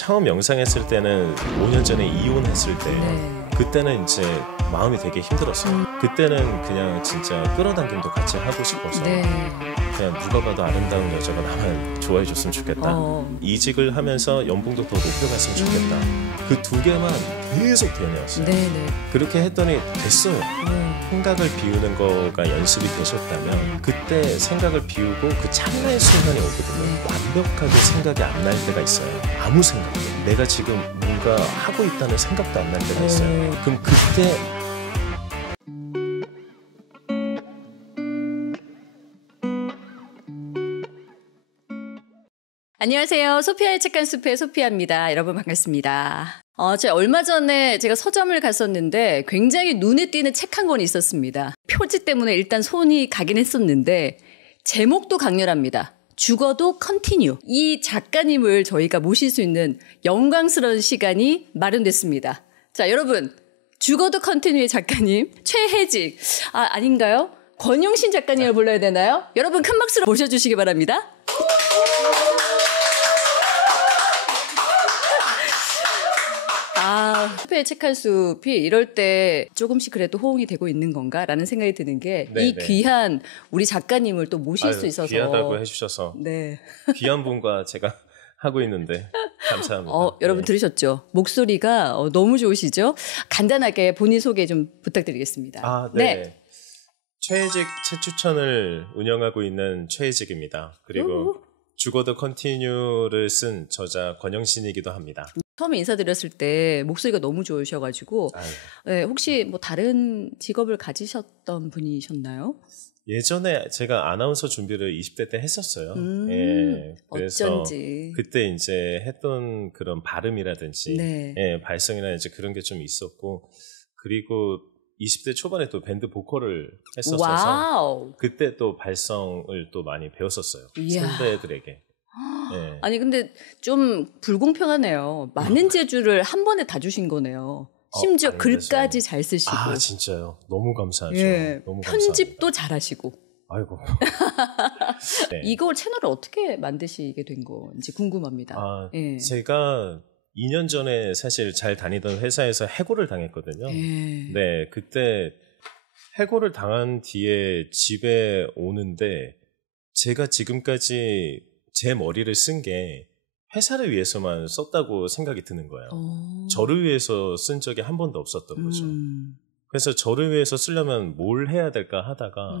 처음 영상했을 때는 5년 전에 이혼했을 때 그때는 이제 마음이 되게 힘들었어요. 그때는 그냥 진짜 끌어당김도 같이 하고 싶어서 그냥 누가 봐도 아름다운 여자가 나만 좋아해 줬으면 좋겠다. 이직을 하면서 연봉도 더 높여갔으면 좋겠다. 그 두 개만 계속 대연이었어요. 그렇게 했더니 됐어요. 생각을 비우는 거가 연습이 되셨다면 그때 생각을 비우고 그 찰나의 순간이 오거든요. 완벽하게 생각이 안 날 때가 있어요. 아무 생각도. 내가 지금 뭔가 하고 있다는 생각도 안 날 때가 있어요. 그럼 그때 안녕하세요. 소피아의 책 한 숲의 소피아입니다. 여러분 반갑습니다. 제가 얼마 전에 제가 서점을 갔었는데 굉장히 눈에 띄는 책 한 권이 있었습니다. 표지 때문에 일단 손이 가긴 했었는데 제목도 강렬합니다. 죽어도 컨티뉴. 이 작가님을 저희가 모실 수 있는 영광스러운 시간이 마련됐습니다. 자, 여러분. 죽어도 컨티뉴의 작가님 최혜직. 아닌가요? 권영신 작가님을 불러야 되나요? 여러분 큰 박수로 모셔주시기 바랍니다. 소피아의 책 한 숲이 이럴 때 조금씩 그래도 호응이 되고 있는 건가라는 생각이 드는 게 이 귀한 우리 작가님을 또 모실 수 있어서 귀하다고 해주셔서 귀한 분과 제가 하고 있는데 감사합니다. 여러분 들으셨죠? 목소리가 너무 좋으시죠? 간단하게 본인 소개 좀 부탁드리겠습니다. 최혜직 책 추천을 운영하고 있는 최혜직입니다. 그리고 죽어도 컨티뉴를 쓴 저자 권영신이기도 합니다. 처음에 인사드렸을 때 목소리가 너무 좋으셔가지고 혹시 뭐 다른 직업을 가지셨던 분이셨나요? 예전에 제가 아나운서 준비를 20대 때 했었어요. 그래서 어쩐지. 그때 이제 했던 그런 발음이라든지 발성이라든지 그런 게 좀 있었고 그리고 20대 초반에 또 밴드 보컬을 했었어서 와우. 그때 또 발성을 또 많이 배웠었어요. 선배들에게. 아니 근데 좀 불공평하네요. 많은 재주를 한 번에 다 주신 거네요. 심지어 글까지 잘 쓰시고. 진짜요? 너무 감사하죠. 너무 편집도 감사합니다. 잘하시고. 아이고. 이걸 채널을 어떻게 만드시게 된 건지 궁금합니다. 제가 2년 전에 사실 잘 다니던 회사에서 해고를 당했거든요. 그때 해고를 당한 뒤에 집에 오는데 제가 지금까지 제 머리를 쓴 게 회사를 위해서만 썼다고 생각이 드는 거예요. 저를 위해서 쓴 적이 한 번도 없었던 거죠. 그래서 저를 위해서 쓰려면 뭘 해야 될까 하다가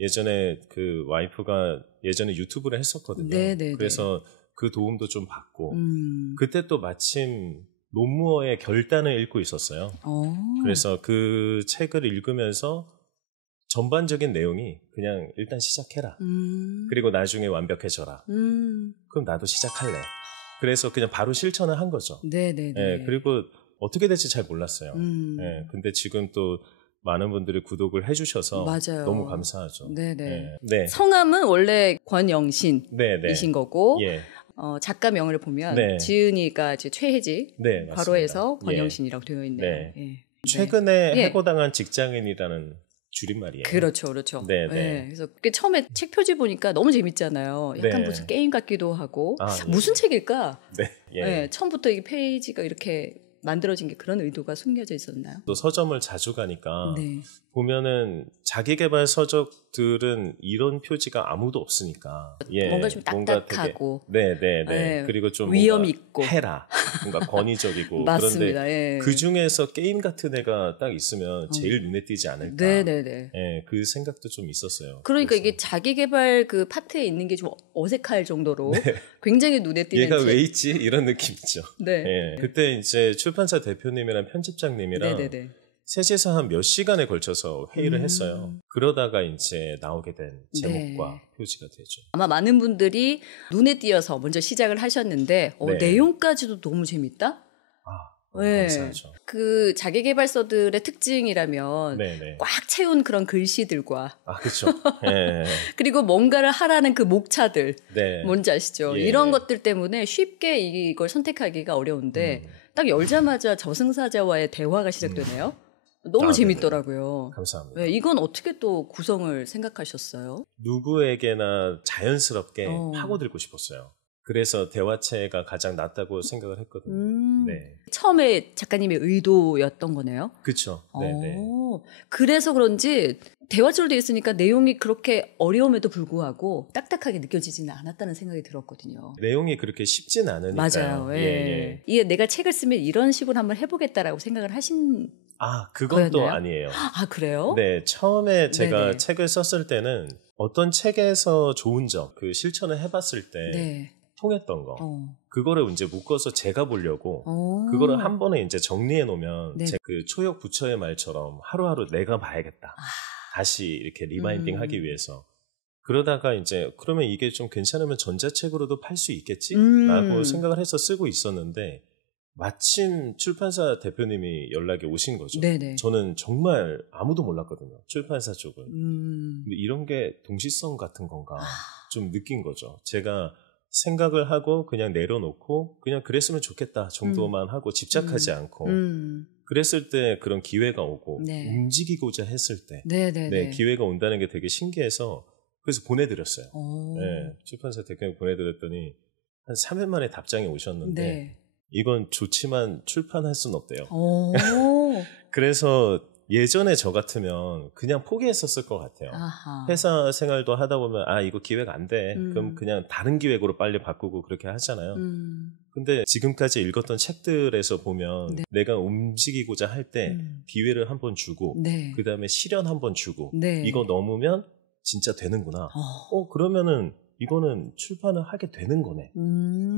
예전에 그 와이프가 예전에 유튜브를 했었거든요. 그래서 그 도움도 좀 받고 그때 또 마침 노무어의 결단을 읽고 있었어요. 그래서 그 책을 읽으면서 전반적인 내용이 그냥 일단 시작해라. 그리고 나중에 완벽해져라. 그럼 나도 시작할래. 그래서 그냥 바로 실천을 한 거죠. 그리고 어떻게 될지 잘 몰랐어요. 근데 지금 또 많은 분들이 구독을 해주셔서 맞아요. 너무 감사하죠. 성함은 원래 권영신이신 거고 작가 명을 보면 지은이가 이제 최혜직 괄호에서 권영신이라고 되어 있네요. 최근에 해고당한 직장인이라는 줄임말이에요. 그렇죠. 그래서 처음에 책 표지 보니까 너무 재밌잖아요. 약간 무슨 게임 같기도 하고 무슨 책일까? 처음부터 이 페이지가 이렇게 만들어진 게 그런 의도가 숨겨져 있었나요? 또 서점을 자주 가니까 보면은 자기개발 서적들은 이런 표지가 아무도 없으니까 뭔가 좀 딱딱하고 그리고 좀 위험 있고 해라 뭔가 권위적이고 맞습니다. 그런데 그 중에서 게임 같은 애가 딱 있으면 제일 눈에 띄지 않을까 그 생각도 좀 있었어요. 그러니까 그래서. 이게 자기개발 그 파트에 있는 게 좀 어색할 정도로 굉장히 눈에 띄는 얘가 책. 왜 있지? 이런 느낌이죠. 그때 이제 출판사 대표님이랑 편집장님이랑 셋이서 한 몇 시간에 걸쳐서 회의를 했어요. 그러다가 이제 나오게 된 제목과 표지가 되죠. 아마 많은 분들이 눈에 띄어서 먼저 시작을 하셨는데 내용까지도 너무 재밌다? 감사하죠. 그 자기계발서들의 특징이라면 꽉 채운 그런 글씨들과 그렇죠. 그리고 뭔가를 하라는 그 목차들 뭔지 아시죠? 이런 것들 때문에 쉽게 이걸 선택하기가 어려운데 딱 열자마자 저승사자와의 대화가 시작되네요. 너무 재밌더라고요. 감사합니다. 이건 어떻게 또 구성을 생각하셨어요? 누구에게나 자연스럽게 파고들고 싶었어요. 그래서 대화체가 가장 낫다고 생각을 했거든요. 네. 처음에 작가님의 의도였던 거네요. 그렇죠. 네네. 그래서 그런지 대화줄로 되어 있으니까 내용이 그렇게 어려움에도 불구하고 딱딱하게 느껴지지는 않았다는 생각이 들었거든요. 내용이 그렇게 쉽진 않으니까요. 맞아요. 예. 이게 내가 책을 쓰면 이런 식으로 한번 해보겠다라고 생각을 하신 그건 또 거였나요? 아니에요. 그래요? 네, 처음에 제가 네네. 책을 썼을 때는 어떤 책에서 좋은 점, 그 실천을 해봤을 때 네. 통했던 거, 그거를 이제 묶어서 제가 보려고 그거를 한 번에 이제 정리해 놓으면 네. 제 그 초역 부처의 말처럼 하루하루 내가 봐야겠다. 다시 이렇게 리마인딩 하기 위해서. 그러다가 이제 그러면 이게 좀 괜찮으면 전자책으로도 팔 수 있겠지? 라고 생각을 해서 쓰고 있었는데 마침 출판사 대표님이 연락이 오신 거죠. 네네. 저는 정말 아무도 몰랐거든요. 출판사 쪽은. 근데 이런 게 동시성 같은 건가 좀 느낀 거죠. 제가 생각을 하고 그냥 내려놓고 그냥 그랬으면 좋겠다 정도만 하고 집착하지 않고 그랬을 때 그런 기회가 오고 네. 움직이고자 했을 때 네, 기회가 온다는 게 되게 신기해서 그래서 보내드렸어요. 네, 출판사 대표님 보내드렸더니 한 3일 만에 답장이 오셨는데 네. 이건 좋지만 출판할 수는 없대요. 그래서 예전에 저 같으면 그냥 포기했었을 것 같아요. 회사 생활도 하다 보면 이거 기획 안 돼. 그럼 그냥 다른 기획으로 빨리 바꾸고 그렇게 하잖아요. 근데 지금까지 읽었던 책들에서 보면 내가 움직이고자 할 때 기회를 한번 주고 그 다음에 시련 한번 주고 이거 넘으면 진짜 되는구나. 그러면은 이거는 출판을 하게 되는 거네.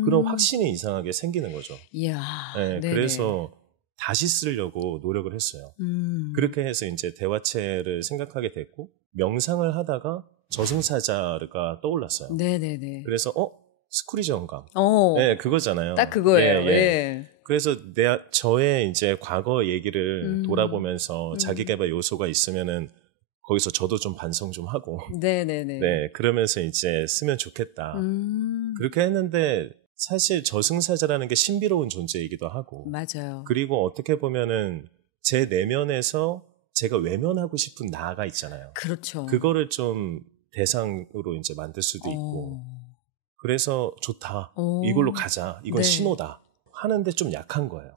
그런 확신이 이상하게 생기는 거죠. 이야. 네, 그래서 다시 쓰려고 노력을 했어요. 그렇게 해서 이제 대화체를 생각하게 됐고 명상을 하다가 저승사자가 떠올랐어요. 네네네. 그래서 스쿠리지 영감. 네, 그거잖아요. 딱 그거예요. 예. 그래서 저의 이제 과거 얘기를 돌아보면서 자기개발 요소가 있으면은 거기서 저도 좀 반성 좀 하고. 네네네. 네, 그러면서 이제 쓰면 좋겠다. 그렇게 했는데 사실 저승사자라는 게 신비로운 존재이기도 하고. 맞아요. 그리고 어떻게 보면은 제 내면에서 제가 외면하고 싶은 나가 있잖아요. 그렇죠. 그거를 좀 대상으로 이제 만들 수도 있고. 그래서 좋다. 이걸로 가자. 이건 신호다. 하는데 좀 약한 거예요.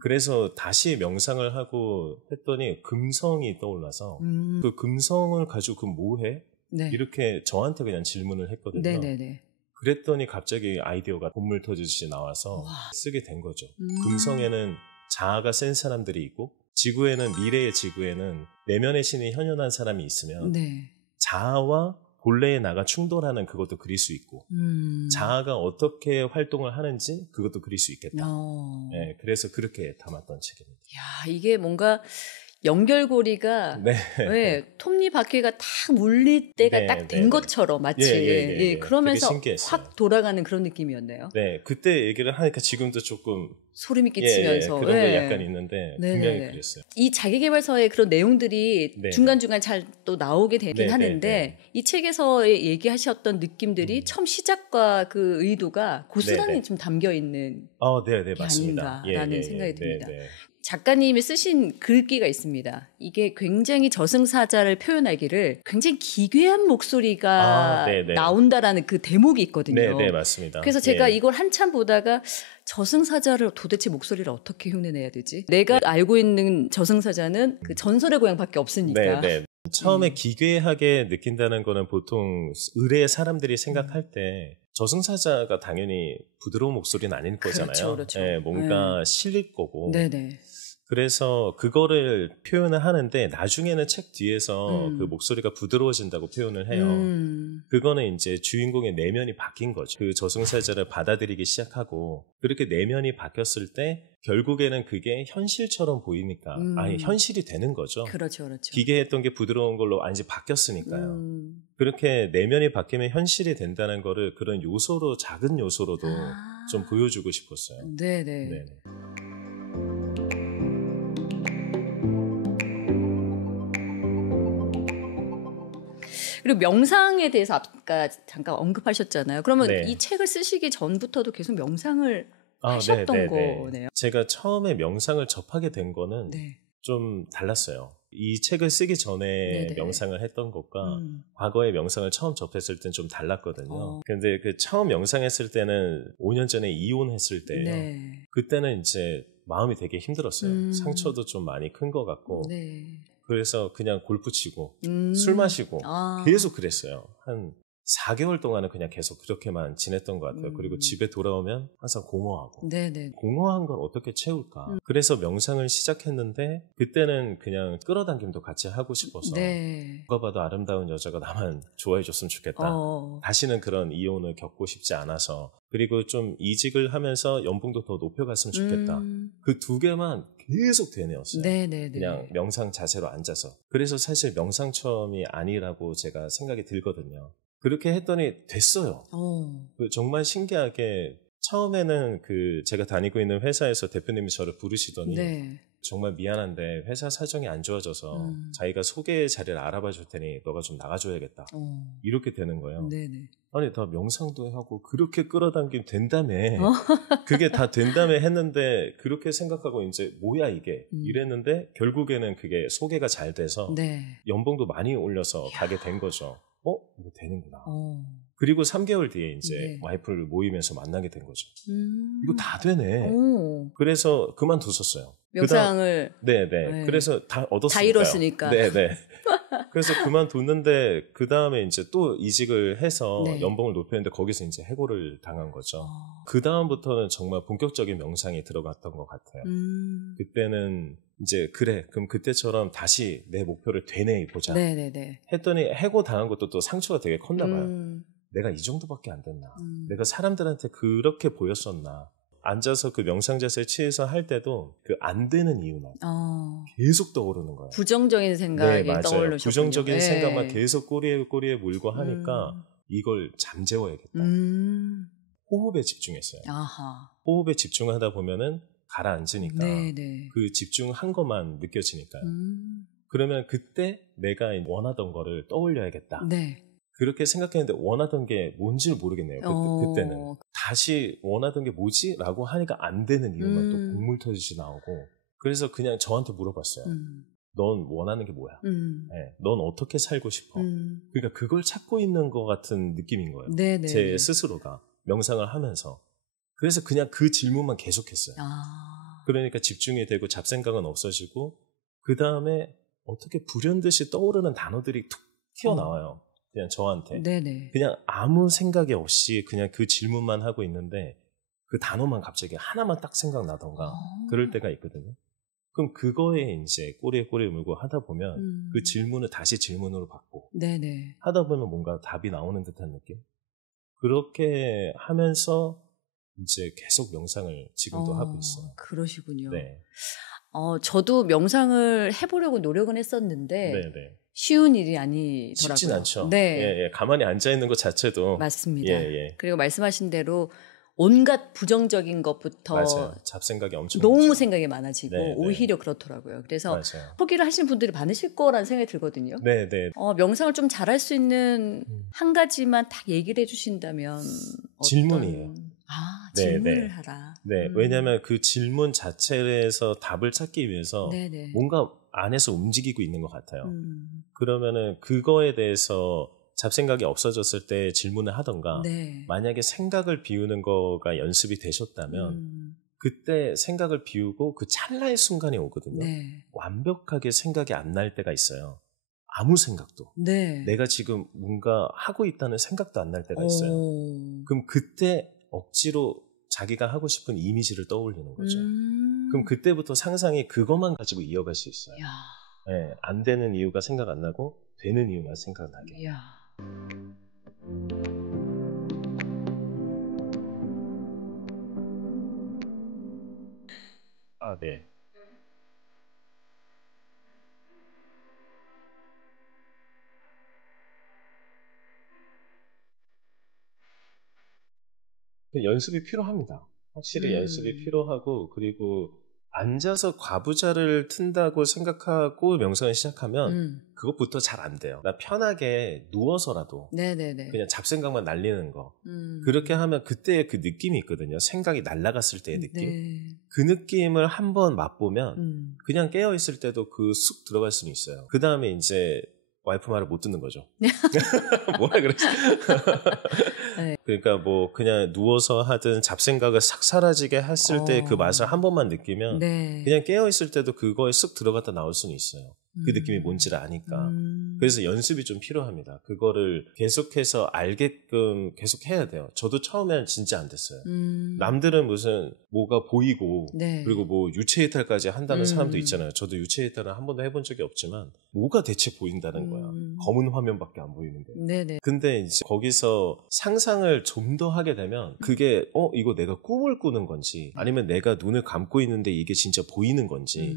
그래서 다시 명상을 하고 했더니 금성이 떠올라서 그 금성을 가지고 그 뭐해? 이렇게 저한테 그냥 질문을 했거든요. 네네네. 그랬더니 갑자기 아이디어가 본물 터지듯이 나와서 쓰게 된 거죠. 금성에는 자아가 센 사람들이 있고 지구에는 미래의 지구에는 내면의 신이 현현한 사람이 있으면 자아와 본래의 나가 충돌하는 그것도 그릴 수 있고 자아가 어떻게 활동을 하는지 그것도 그릴 수 있겠다. 네, 그래서 그렇게 담았던 책입니다. 야, 이게 뭔가 연결고리가 톱니바퀴가 딱 물릴 때가 딱 된 것처럼 마치 그러면서 확 돌아가는 그런 느낌이었네요. 네, 그때 얘기를 하니까 지금도 조금 소름이 끼치면서 그런 거 약간 있는데 분명히 그랬어요. 이 자기계발서의 그런 내용들이 중간중간 잘 또 나오게 되긴 하는데 이 책에서 얘기하셨던 느낌들이 처음 시작과 그 의도가 고스란히 좀 담겨 있는 게 맞습니다. 아닌가라는 생각이 듭니다. 작가님이 쓰신 글귀가 있습니다. 이게 굉장히 저승사자를 표현하기를 굉장히 기괴한 목소리가 나온다라는 그 대목이 있거든요. 네, 맞습니다. 그래서 제가 이걸 한참 보다가 저승사자를 도대체 목소리를 어떻게 흉내내야 되지? 내가 알고 있는 저승사자는 그 전설의 고향밖에 없으니까. 처음에 기괴하게 느낀다는 거는 보통 의뢰의 사람들이 생각할 때 저승사자가 당연히 부드러운 목소리는 아닐 거잖아요. 그렇죠. 뭔가 실릴 거고. 그래서 그거를 표현을 하는데 나중에는 책 뒤에서 그 목소리가 부드러워진다고 표현을 해요. 그거는 이제 주인공의 내면이 바뀐 거죠. 그 저승사자를 받아들이기 시작하고 그렇게 내면이 바뀌었을 때 결국에는 그게 현실처럼 보이니까 현실이 되는 거죠. 그렇죠. 기괴했던 게 부드러운 걸로 이제 바뀌었으니까요. 그렇게 내면이 바뀌면 현실이 된다는 거를 그런 요소로 작은 요소로도 좀 보여주고 싶었어요. 네네. 그리고 명상에 대해서 아까 잠깐 언급하셨잖아요. 그러면 이 책을 쓰시기 전부터도 계속 명상을 하셨던 거네요. 제가 처음에 명상을 접하게 된 거는 좀 달랐어요. 이 책을 쓰기 전에 네네. 명상을 했던 것과 과거에 명상을 처음 접했을 땐 좀 달랐거든요. 근데 그 처음 명상했을 때는 5년 전에 이혼했을 때예요. 네. 그때는 이제 마음이 되게 힘들었어요. 상처도 좀 많이 큰 것 같고. 네. 그래서 그냥 골프 치고 술 마시고 계속 그랬어요. 한 4개월 동안은 그냥 계속 그렇게만 지냈던 것 같아요. 그리고 집에 돌아오면 항상 공허하고. 네네. 공허한 걸 어떻게 채울까. 그래서 명상을 시작했는데 그때는 그냥 끌어당김도 같이 하고 싶어서 네. 누가 봐도 아름다운 여자가 나만 좋아해 줬으면 좋겠다. 다시는 그런 이혼을 겪고 싶지 않아서. 그리고 좀 이직을 하면서 연봉도 더 높여갔으면 좋겠다. 그 두 개만 계속 되뇌었어요. 네네네. 그냥 명상 자세로 앉아서. 그래서 사실 명상 처음이 아니라고 제가 생각이 들거든요. 그렇게 했더니 됐어요. 정말 신기하게 처음에는 제가 다니고 있는 회사에서 대표님이 저를 부르시더니 네. 정말 미안한데 회사 사정이 안 좋아져서 자기가 소개 자리를 알아봐 줄 테니 너가 좀 나가줘야겠다. 이렇게 되는 거예요. 네네. 아니 나 명상도 하고 그렇게 끌어당기면 된다며 그게 다 된다며 했는데 그렇게 생각하고 이제 뭐야 이게 이랬는데 결국에는 그게 소개가 잘 돼서 네. 연봉도 많이 올려서 가게 된 거죠. 이거 되는구나. 그리고 3개월 뒤에 이제 네. 와이프를 모이면서 만나게 된 거죠. 이거 다 되네. 그래서 그만뒀었어요. 명상을. 네네. 네. 그래서 다 얻었으니까요. 다 잃었으니까. 네네. 그래서 그만뒀는데 그 다음에 이제 또 이직을 해서 네. 연봉을 높였는데 거기서 이제 해고를 당한 거죠. 그 다음부터는 정말 본격적인 명상이 들어갔던 것 같아요. 그때는 이제 그럼 그때처럼 다시 내 목표를 되뇌보자. 네네네. 했더니 해고 당한 것도 또 상처가 되게 컸나 봐요. 내가 이 정도밖에 안 됐나. 내가 사람들한테 그렇게 보였었나. 앉아서 그 명상 자세에 취해서 할 때도 그 안 되는 이유만 계속 떠오르는 거예요. 부정적인 생각이 떠오르셨군요. 부정적인 생각만 계속 꼬리에 물고 하니까 이걸 잠재워야겠다. 호흡에 집중했어요. 아하. 호흡에 집중하다 보면은 가라앉으니까 네네. 그 집중한 것만 느껴지니까요. 그러면 그때 내가 원하던 거를 떠올려야겠다. 네. 그렇게 생각했는데 원하던 게 뭔지를 모르겠네요. 그때는. 다시 원하던 게 뭐지? 라고 하니까 안 되는 이유만 또 곡물 터지듯이 나오고 그래서 그냥 저한테 물어봤어요. 넌 원하는 게 뭐야? 네, 넌 어떻게 살고 싶어? 그러니까 그걸 찾고 있는 것 같은 느낌인 거예요. 네네. 제 스스로가 명상을 하면서. 그래서 그냥 그 질문만 계속했어요. 그러니까 집중이 되고 잡생각은 없어지고 그 다음에 어떻게 불현듯이 떠오르는 단어들이 툭 튀어나와요. 그냥 저한테. 네네. 그냥 아무 생각이 없이 그냥 그 질문만 하고 있는데 그 단어만 갑자기 하나만 딱 생각나던가 그럴 때가 있거든요. 그럼 그거에 이제 꼬리에 물고 하다 보면 그 질문을 다시 질문으로 받고 네네. 하다 보면 뭔가 답이 나오는 듯한 느낌? 그렇게 하면서 이제 계속 명상을 지금도 하고 있어요. 그러시군요. 네. 저도 명상을 해보려고 노력은 했었는데 네네. 쉬운 일이 아니더라고요. 쉽진 않죠. 네. 예. 가만히 앉아있는 것 자체도. 맞습니다. 예. 그리고 말씀하신 대로 온갖 부정적인 것부터 맞아요. 잡생각이 엄청 너무 많죠. 생각이 많아지고 네. 오히려 그렇더라고요. 그래서 맞아요. 포기를 하시는 분들이 많으실 거라는 생각이 들거든요. 네네. 명상을 좀 잘할 수 있는 한 가지만 딱 얘기를 해주신다면 질문이에요. 질문을 네. 하라. 네, 왜냐하면 그 질문 자체에서 답을 찾기 위해서 네네. 뭔가 안에서 움직이고 있는 것 같아요. 그러면은 그거에 대해서 잡생각이 없어졌을 때 질문을 하던가 네. 만약에 생각을 비우는 거가 연습이 되셨다면 그때 생각을 비우고 그 찰나의 순간이 오거든요. 네. 완벽하게 생각이 안 날 때가 있어요. 아무 생각도. 네. 내가 지금 뭔가 하고 있다는 생각도 안 날 때가 있어요. 그럼 그때 억지로 자기가 하고 싶은 이미지를 떠올리는 거죠. 그럼 그때부터 상상이 그것만 가지고 이어갈 수 있어요. 네, 안 되는 이유가 생각 안 나고 되는 이유만 생각나게. 이야. 네. 연습이 필요합니다. 확실히 연습이 필요하고 그리고 앉아서 과부자를 튼다고 생각하고 명상을 시작하면 그것부터 잘 안 돼요. 나 편하게 누워서라도 네네네. 그냥 잡생각만 날리는 거. 그렇게 하면 그때의 그 느낌이 있거든요. 생각이 날아갔을 때의 느낌. 네. 그 느낌을 한번 맛보면 그냥 깨어있을 때도 그 쑥 들어갈 수는 있어요. 그 다음에 이제 와이프 말을 못 듣는 거죠. 뭐라 그랬지? 네. 그러니까 뭐 그냥 누워서 하든 잡생각을 싹 사라지게 했을 때 그 맛을 한 번만 느끼면 네. 그냥 깨어있을 때도 그거에 쓱 들어갔다 나올 수는 있어요. 그 느낌이 뭔지를 아니까. 그래서 연습이 좀 필요합니다. 그거를 계속해서 알게끔 계속 해야 돼요. 저도 처음엔 진짜 안 됐어요. 남들은 무슨 뭐가 보이고 네. 그리고 뭐 유체이탈까지 한다는 사람도 있잖아요. 저도 유체이탈은 한 번도 해본 적이 없지만 뭐가 대체 보인다는 거야. 검은 화면밖에 안 보이는데. 네네. 근데 이제 거기서 상상을 좀 더 하게 되면 그게 이거 내가 꿈을 꾸는 건지 아니면 내가 눈을 감고 있는데 이게 진짜 보이는 건지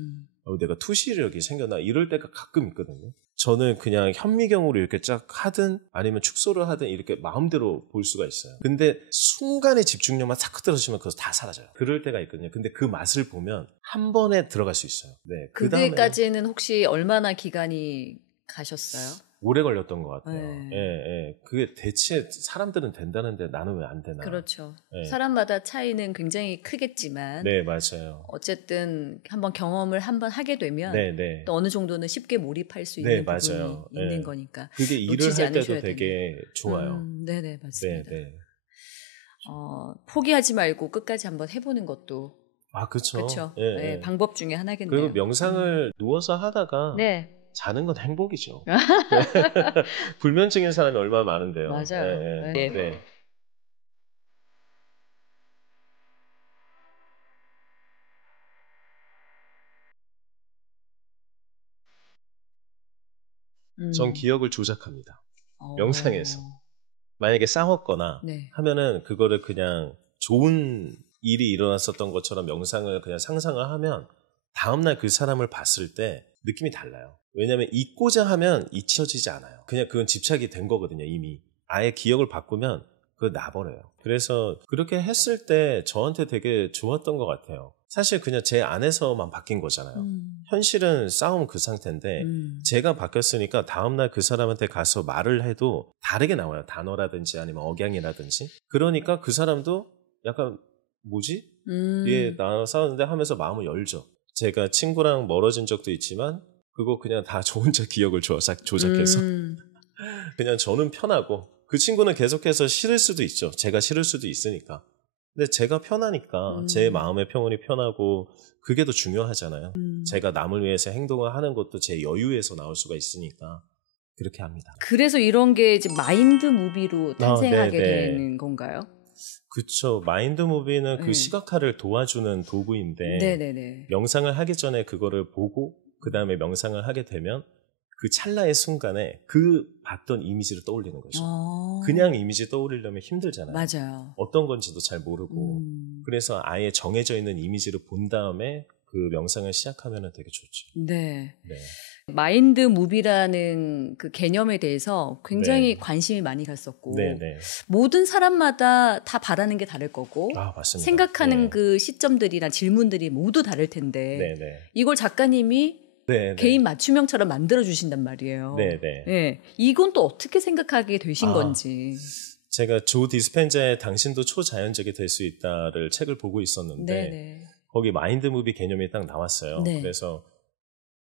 내가 투시력이 생겨나 이럴 때가 가끔 있거든요. 저는 그냥 현미경으로 이렇게 쫙 하든 아니면 축소를 하든 이렇게 마음대로 볼 수가 있어요. 근데 순간의 집중력만 싹 들어주면 그거 다 사라져요. 그럴 때가 있거든요. 근데 그 맛을 보면 한 번에 들어갈 수 있어요. 네. 그때까지는 혹시 얼마나 기간이 가셨어요? 오래 걸렸던 것 같아요. 네. 예, 예. 그게 대체 사람들은 된다는데 나는 왜 안 되나? 그렇죠. 예. 사람마다 차이는 굉장히 크겠지만, 네, 맞아요. 어쨌든 한번 경험을 한번 하게 되면 네, 네. 또 어느 정도는 쉽게 몰입할 수 있는 부분이 맞아요. 있는 거니까. 그게 일을 할 때도 되게 좋아요. 네네, 맞습니다. 네, 네. 포기하지 말고 끝까지 한번 해보는 것도. 그렇죠. 그렇죠. 예, 네, 방법 중에 하나겠네요. 그리고 명상을 누워서 하다가. 네. 자는 건 행복이죠. 불면증인 사람이 얼마나 많은데요. 맞아요. 네. 네. 네. 전 기억을 조작합니다. 명상에서. 만약에 싸웠거나 네. 하면은 그거를 그냥 좋은 일이 일어났었던 것처럼 명상을 그냥 상상을 하면 다음날 그 사람을 봤을 때 느낌이 달라요. 왜냐하면 잊고자 하면 잊혀지지 않아요. 그냥 그건 집착이 된 거거든요. 이미. 아예 기억을 바꾸면 그거 놔버려요. 그래서 그렇게 했을 때 저한테 되게 좋았던 것 같아요. 사실 그냥 제 안에서만 바뀐 거잖아요. 현실은 싸움 그 상태인데 제가 바뀌었으니까 다음날 그 사람한테 가서 말을 해도 다르게 나와요. 단어라든지 아니면 억양이라든지. 그러니까 그 사람도 약간 뭐지? 얘 나랑 싸웠는데 하면서 마음을 열죠. 제가 친구랑 멀어진 적도 있지만 그거 그냥 다 저 혼자 기억을 조작해서 그냥 저는 편하고 그 친구는 계속해서 싫을 수도 있죠. 제가 싫을 수도 있으니까. 근데 제가 편하니까 제 마음의 평온이 편하고 그게 더 중요하잖아요. 제가 남을 위해서 행동을 하는 것도 제 여유에서 나올 수가 있으니까 그렇게 합니다. 그래서 이런 게 이제 마인드 무비로 탄생하게 되는 건가요? 그렇죠. 마인드 무비는 그 시각화를 도와주는 도구인데 네네네. 명상을 하기 전에 그거를 보고 그 다음에 명상을 하게 되면 그 찰나의 순간에 그 봤던 이미지를 떠올리는 거죠. 그냥 이미지 떠올리려면 힘들잖아요. 맞아요. 어떤 건지도 잘 모르고 그래서 아예 정해져 있는 이미지를 본 다음에 그 명상을 시작하면 되게 좋죠. 네. 네. 마인드 무비라는 그 개념에 대해서 굉장히 네. 관심이 많이 갔었고 네네. 모든 사람마다 다 바라는 게 다를 거고 맞습니다. 생각하는 네. 그 시점들이나 질문들이 모두 다를 텐데 네네. 이걸 작가님이 네네. 개인 맞춤형처럼 만들어 주신단 말이에요. 네네. 네. 이건 또 어떻게 생각하게 되신 건지. 제가 조 디스펜자의 당신도 초자연적이 될 수 있다를 책을 보고 있었는데 네네. 거기 마인드 무비 개념이 딱 나왔어요. 네. 그래서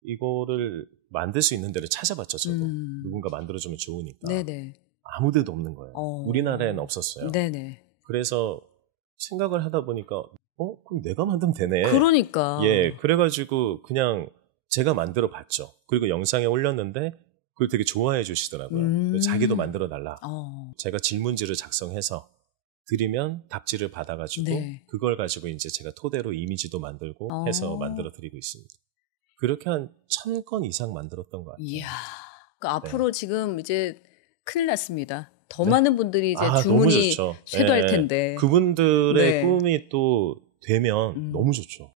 이거를 만들 수 있는 데를 찾아봤죠. 저도. 누군가 만들어주면 좋으니까. 네네. 아무 데도 없는 거예요. 우리나라에는 없었어요. 네네. 그래서 생각을 하다 보니까 그럼 내가 만들면 되네. 그러니까. 예, 그래가지고 그냥 제가 만들어 봤죠. 그리고 영상에 올렸는데 그걸 되게 좋아해 주시더라고요. 자기도 만들어 달라. 제가 질문지를 작성해서 드리면 답지를 받아가지고 네. 그걸 가지고 이제 제가 토대로 이미지도 만들고 해서 만들어 드리고 있습니다. 그렇게 한 1000건 이상 만들었던 것 같아요. 이야, 그러니까 앞으로 지금 이제 큰일 났습니다. 더 많은 분들이 이제 주문이 쇄도할 텐데. 그분들의 꿈이 또 되면 너무 좋죠.